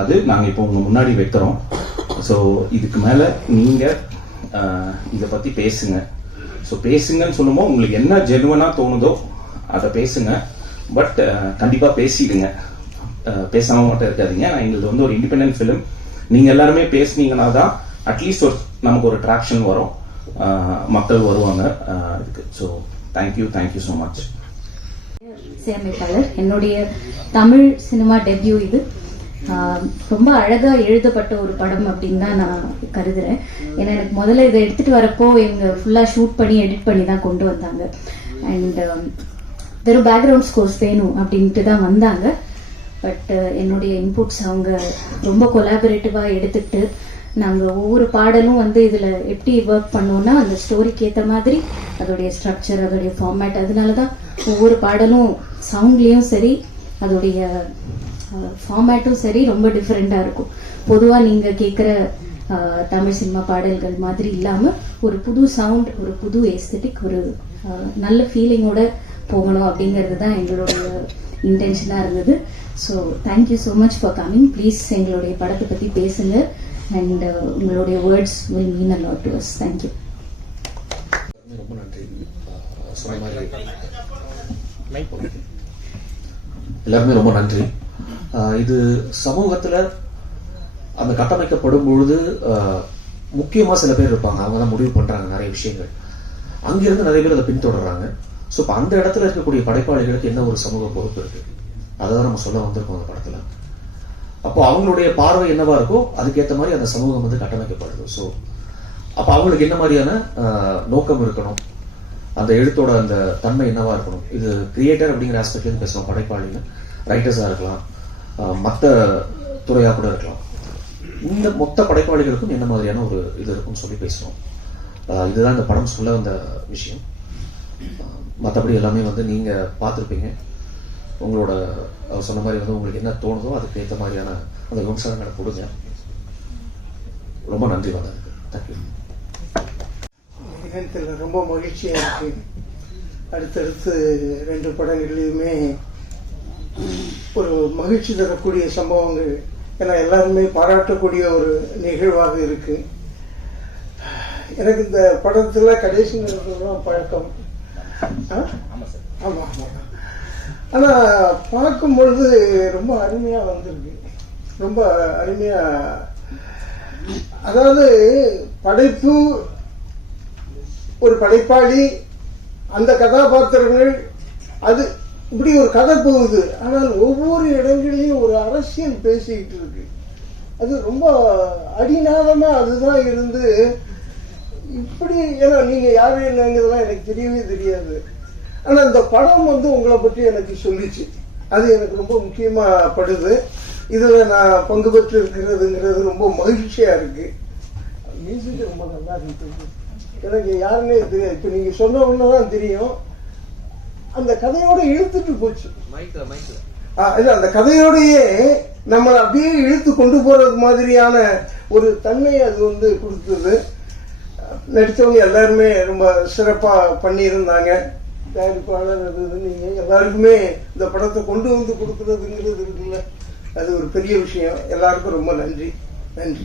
அது நாங்கள் இப்போ உங்கள் முன்னாடி வைக்கிறோம். ஸோ இதுக்கு மேலே நீங்கள் இதை பற்றி பேசுங்க. ஸோ பேசுங்கன்னு சொல்லும்போது உங்களுக்கு என்ன ஜெனுவனாக தோணுதோ அதை பேசுங்க. பட் கண்டிப்பாக பேசிடுங்க, பேசாமல் மட்டும் இருக்காதீங்க. எங்களுக்கு வந்து ஒரு இண்டிபெண்டன்ட் ஃபிலிம், நீங்கள் எல்லாருமே பேசுனீங்கன்னா தான் அட்லீஸ்ட் நமக்கு ஒரு ட்ராக்ஷன் வரும், மக்கள் வருவாங்க இதுக்கு. So thank you so much. இசையமைப்பாளர், என்னுடைய தமிழ் சினிமா டெபியூ இது. ரொம்ப அழகா எழுதப்பட்ட ஒரு படம் அப்படின்னு தான் நான் கருதுறேன். ஏன்னா எனக்கு முதல்ல இதை எடுத்துட்டு வரப்போ இவங்க ஃபுல்லா ஷூட் பண்ணி எடிட் பண்ணி தான் கொண்டு வந்தாங்க. அண்ட் வெறும் பேக்ரவுண்ட் ஸ்கோர்ஸ் வேணும் அப்படின்ட்டு தான் வந்தாங்க. பட் என்னுடைய இன்புட்ஸ் அவங்க ரொம்ப கொலாபரேட்டிவா எடுத்துக்கிட்டு நாங்கள் ஒவ்வொரு பாடலும் வந்து இதில் எப்படி ஒர்க் பண்ணோம்னா அந்த ஸ்டோரிக்கு ஏற்ற மாதிரி அதோடைய ஸ்ட்ரக்சர், அதோடைய ஃபார்மேட், அதனால தான் ஒவ்வொரு பாடலும் சவுண்ட்லேயும் சரி அதோடைய ஃபார்மேட்டும் சரி ரொம்ப டிஃப்ரெண்ட்டாக இருக்கும். பொதுவாக நீங்கள் கேட்குற தமிழ் சினிமா பாடல்கள் மாதிரி இல்லாமல் ஒரு புது சவுண்ட், ஒரு புது எஸ்தட்டிக், ஒரு நல்ல ஃபீலிங்கோட போகணும் அப்படிங்கிறது தான் எங்களுடைய இன்டென்ஷனாக இருந்தது. So thank you so much for coming. Please எங்களுடைய படத்தை பற்றி பேசுங்க. அண்ட் உங்களுடைய words will mean a lot to us. Thank you. ரொம்ப நன்றி. எல்லாருமே ரொம்ப நன்றி. இது சமூகத்தில் அந்த கட்டமைக்கப்படும் பொழுது முக்கியமாக சில பேர் இருப்பாங்க, அவங்க தான் முடிவு பண்ணுறாங்க நிறைய விஷயங்கள். அங்கிருந்து நிறைய பேர் அதை பின்தொடர்றாங்க. ஸோ இப்போ அந்த இடத்துல இருக்கக்கூடிய படைப்பாளிகளுக்கு என்ன ஒரு சமூக பொறுப்பு இருக்கு, அதை தான் நம்ம சொல்ல வந்திருக்கோம் அந்த படத்தில். அப்போ அவங்களுடைய பார்வை என்னவா இருக்கோ அதுக்கேற்ற மாதிரி அந்த சமூகம் வந்து கட்டமைக்கப்படுது. ஸோ அப்போ அவங்களுக்கு என்ன மாதிரியான நோக்கம் இருக்கணும், அந்த எழுத்தோட அந்த தன்மை என்னவா இருக்கணும். இது கிரியேட்டர் அப்படிங்கிற ஆஸ்பெக்ட்லேருந்து பேசுகிறோம். படைப்பாளின்னு ரைட்டர்ஸாக இருக்கலாம், மற்ற துறையாக கூட இருக்கலாம். இந்த மொத்த படைப்பாளிகளுக்கும் என்ன மாதிரியான ஒரு இது இருக்குன்னு சொல்லி பேசுகிறோம். இதுதான் இந்த படம் சொல்ல வந்த விஷயம். மற்றபடி எல்லாமே வந்து நீங்கள் பார்த்துருப்பீங்க. உங்களோட சொன்ன மாதிரி வந்து உங்களுக்கு என்ன தோணுதோ அதுக்கு ஏற்ற மாதிரியான அந்த விமர்சனங்களை கொடுங்க. ரொம்ப நன்றி வந்ததுக்கு. தேங்க்யூ. இணையத்தில் ரொம்ப மகிழ்ச்சியாக இருக்கு. அடுத்தடுத்து 2 படங்கள்லையுமே ஒரு மகிழ்ச்சி தரக்கூடிய சம்பவங்கள், ஏன்னா எல்லாருமே பாராட்டக்கூடிய ஒரு நிகழ்வாக இருக்கு. எனக்கு இந்த படத்துல கடைசி நேரத்துலாம் பழக்கம். ஆமா ஆமா. ஆனா பார்க்கும் பொழுது ரொம்ப அருமையா வந்திருக்கு, ரொம்ப அருமையா. அதாவது படைப்பு, ஒரு படைப்பாளி, அந்த கதாபாத்திரங்கள், அது இப்படி ஒரு கதை போகுது. ஆனால் ஒவ்வொரு இடங்களிலும் ஒரு அரசியல் பேசிக்கிட்டு இருக்கு. அது ரொம்ப அடிநாதமா அதுதான் இருந்து இப்படி. ஏன்னா நீங்க யாரு என்னங்கிறதெல்லாம் எனக்கு தெரியவே தெரியாது. ஆனா இந்த படம் வந்து உங்களை பற்றி எனக்கு சொல்லிச்சு. அது எனக்கு ரொம்ப முக்கியமா படுது. இதுல நான் பங்கு பெற்று இருக்கிறதுங்கிறது ரொம்ப மகிழ்ச்சியா இருக்கு. மியூசிக் ரொம்ப நல்லா இருக்கு. எனக்கு யாருன்னே தெரியாது. இப்ப நீங்க சொன்ன உடனேதான் தெரியும். அந்த கதையோட இழுத்துட்டு போச்சு. அந்த கதையோடையே நம்மளை அப்படியே இழுத்து கொண்டு போறது மாதிரியான ஒரு தன்மையை அது வந்து கொடுத்தது. நடித்தவங்க எல்லாருமே ரொம்ப சிறப்பா பண்ணியிருந்தாங்க. தயாரிப்பாளர் அது நீங்க எல்லாருக்குமே இந்த படத்தை கொண்டு வந்து கொடுக்கறதுங்கிறது இருக்குல்ல, அது ஒரு பெரிய விஷயம். எல்லாருக்கும் ரொம்ப நன்றி. நன்றி.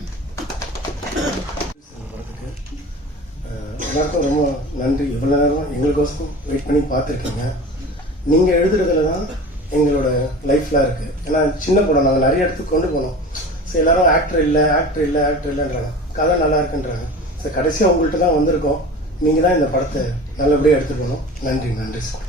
எல்லாருக்கும் ரொம்ப நன்றி. இவ்வளோ நேரம் எங்களுக்கோசம் வெயிட் பண்ணி பார்த்துருக்கீங்க. நீங்கள் எழுதுறதுல தான் எங்களோட லைஃப்லாம் இருக்குது. ஏன்னா சின்ன படம் நாங்கள் நிறைய இடத்துக்கு கொண்டு போனோம். ஸோ எல்லாரும் ஆக்டர் இல்லைன்றாங்க, கதை நல்லா இருக்குன்றாங்க. ஸோ கடைசியாக உங்கள்கிட்ட தான் வந்திருக்கோம். நீங்கள் தான் இந்த படத்தை நல்லபடியாக எடுத்துகிட்டு போகணும். நன்றி சார்.